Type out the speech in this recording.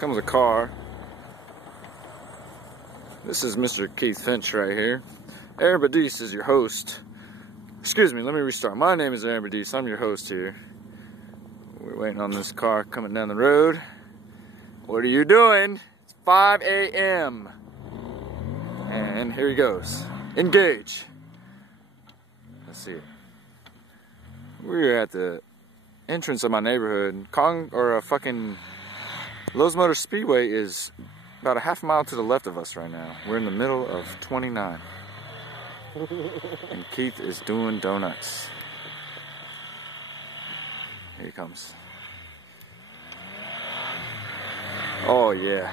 Comes a car. This is Mr. Keith Finch right here. Aaron Badise is your host. Excuse me, let me restart. My name is Aaron Badise. I'm your host here. We're waiting on this car coming down the road. What are you doing? It's 5 a.m. And here he goes. Engage. Let's see it. We're at the entrance of my neighborhood. Lowe's Motor Speedway is about a half mile to the left of us right now. We're in the middle of 29. And Keith is doing donuts. Here he comes. Oh yeah.